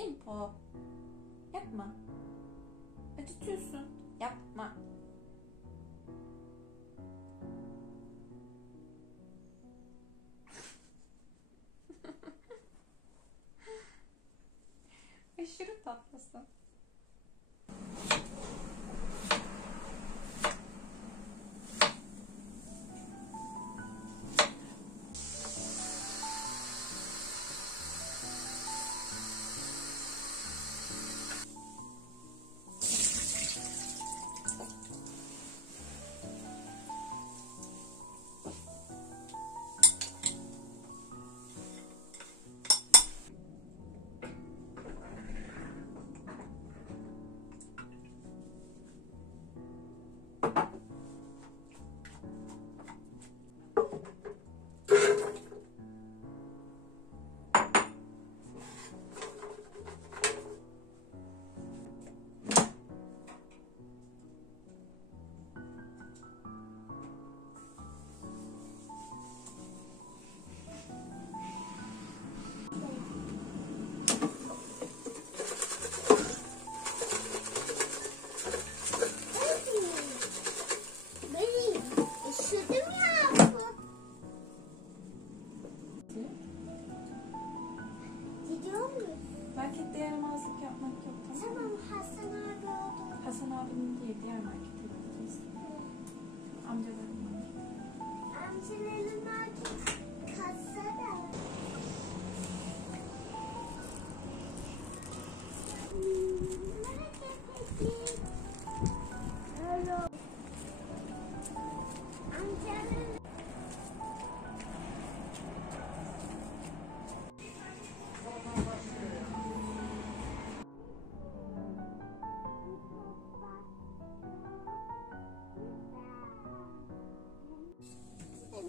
Dimpo. Yapma. Acıtıyorsun. Yapma. Aşırı tatlısın. Markette yaramazlık yapmak yok, tamam mı? Tamam, Hasan abi oldu. Hasan abinin değil, diğer markete gideceğiz. Amcaların marketi. Amcaların marketi kasada.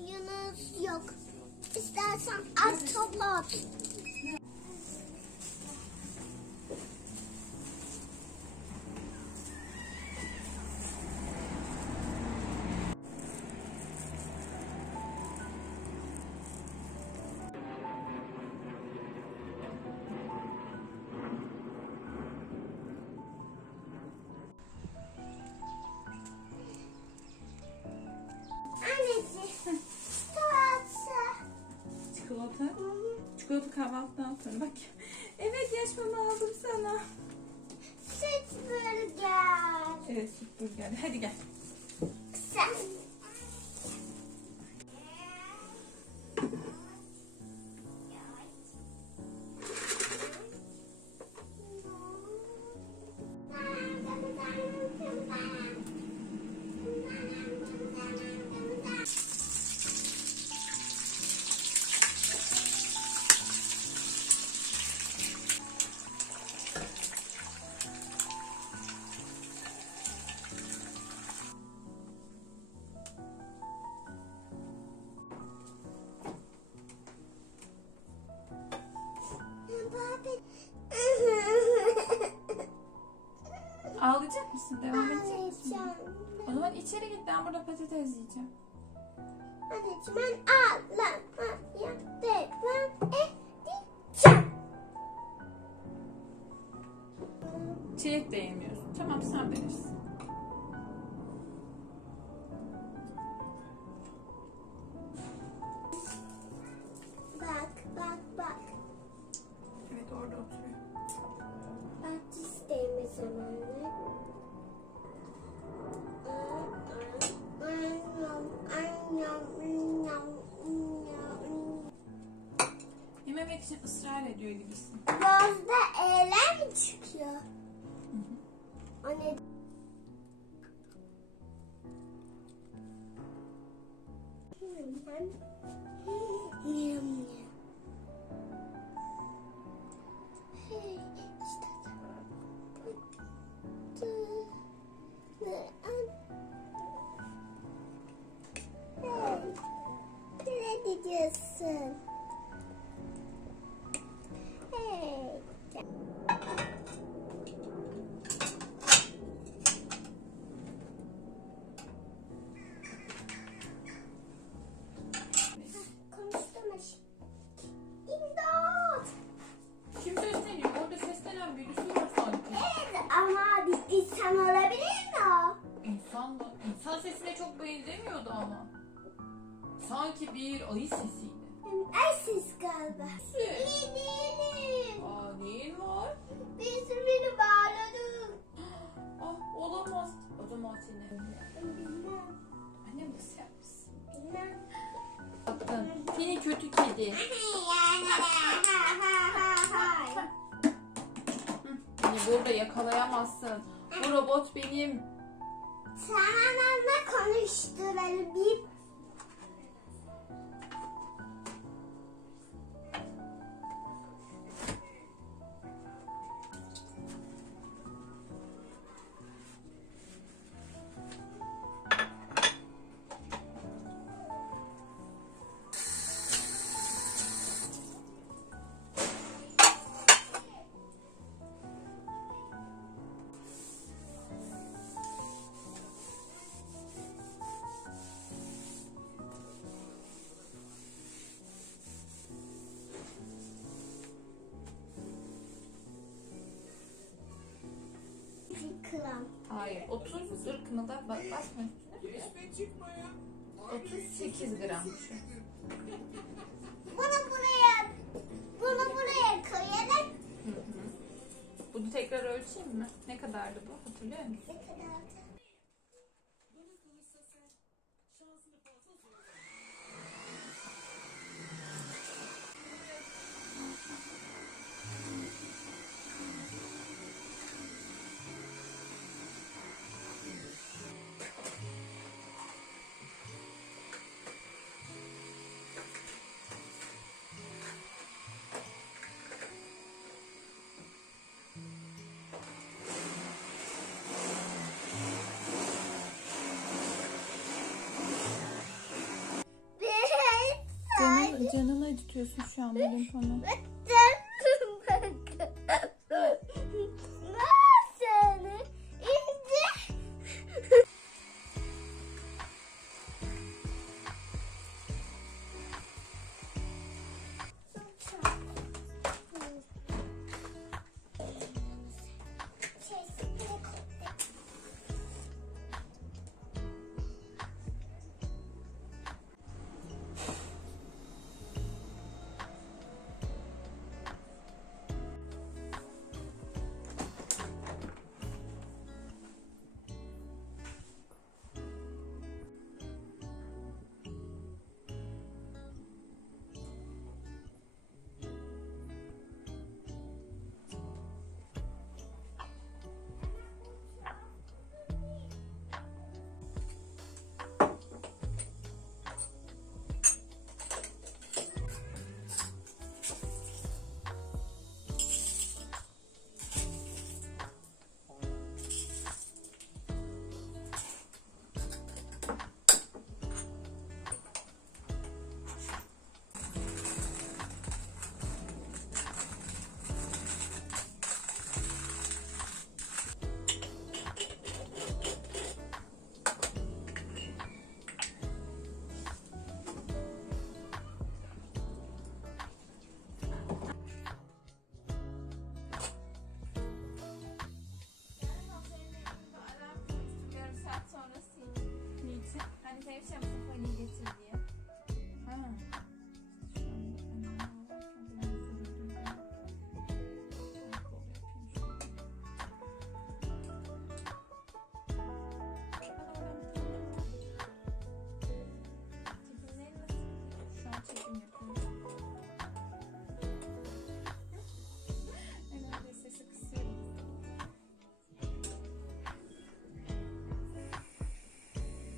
Yunus yok. İstersen az topla at. Anneciğim, Çikolata. Çikolata kahvaltıdan sonra bak. Evet, yaş mama aldım sana. süt burger. Evet, süt burger. Hadi gel. Sen. Ağlayacak mısın? Devam edecek misin? Anneciğim. O zaman içeri git. Ben burada patates yiyeceğim. Anneciğim, ben ağlamaya devam edeceğim. Çilek de yemiyorsun. Tamam, sen verirsin. Bak. Evet, orada oturuyor. Bak isteğimiz zamanı. Yememek için ısrar ediyor gibisin. Gözde eğlen mi çıkıyor? Anne. Ne diyorsun? Hey. Konuştum. İnsan olabilir mi o? İnsan mı? İnsan sesine çok benzemiyordu ama. Sanki bir ayı sesiydi. Ay siz galiba. Sen? İyi değilim. Aa, neyin var? Birisi beni bağladı. Ah, olamaz. O zaman seni. Bilmem. Annem bu sen misin? Bilmem. Baktın. Seni kötü kedi. Beni burada yakalayamazsın. Bu robot benim. Sen onunla konuşturalım bir. Kıram. Hayır. 30 ırkını da basma üstüne. 38 gram şu. Bunu buraya koyalım. Hı hı. Bunu tekrar ölçeyim mi? Ne kadardı bu? Hatırlıyor musun? Ne kadardı? Canını acıtıyorsun şu an benim konu.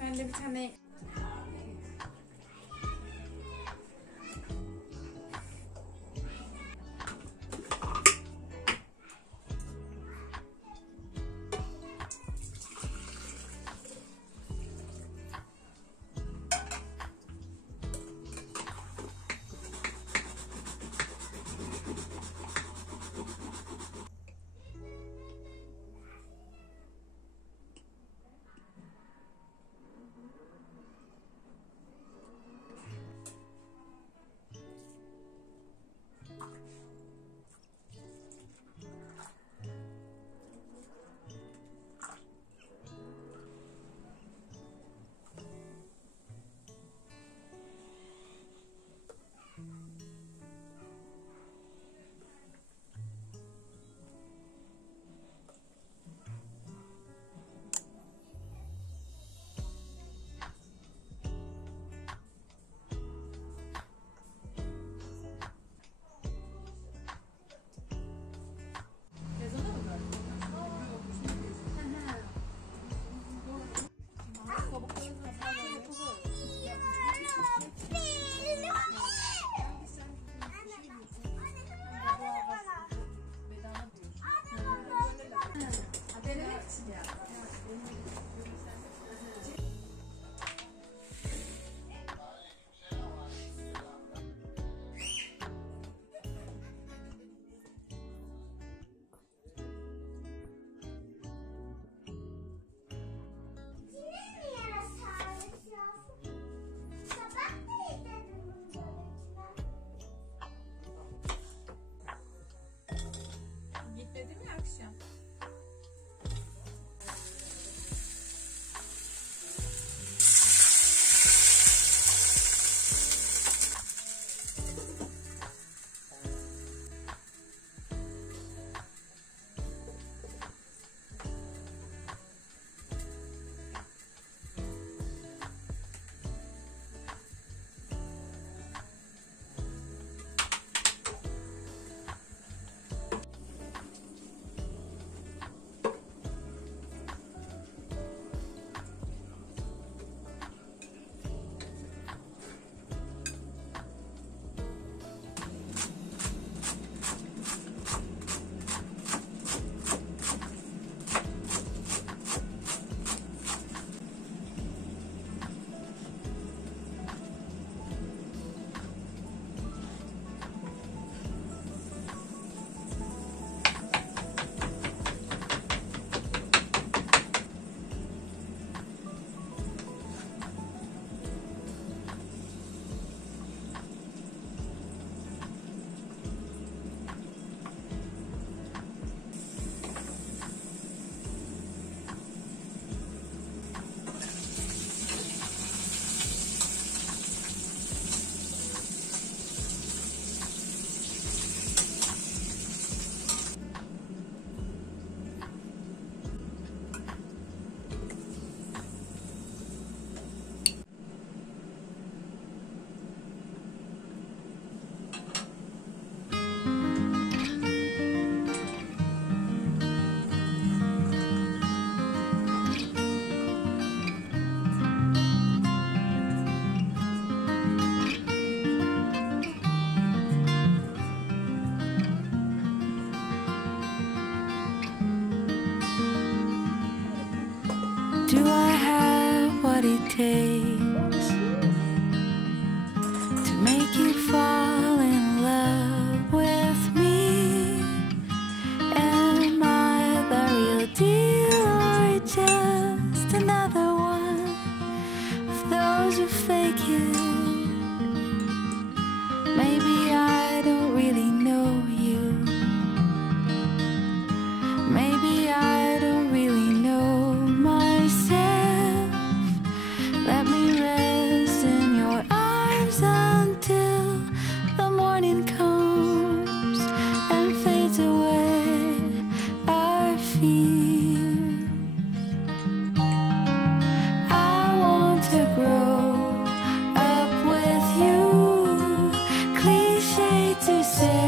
Ben de bir tane Denemek için ya. Gitmedi mi akşam? Do I have what it takes to make you fall in love with me? Am I the real deal or just another one of those who fake it? Maybe I don't really know you. Maybe I don't really know myself. Let me rest in your arms until the morning comes and fades away our fears. I want to grow up with you. Cliche to say,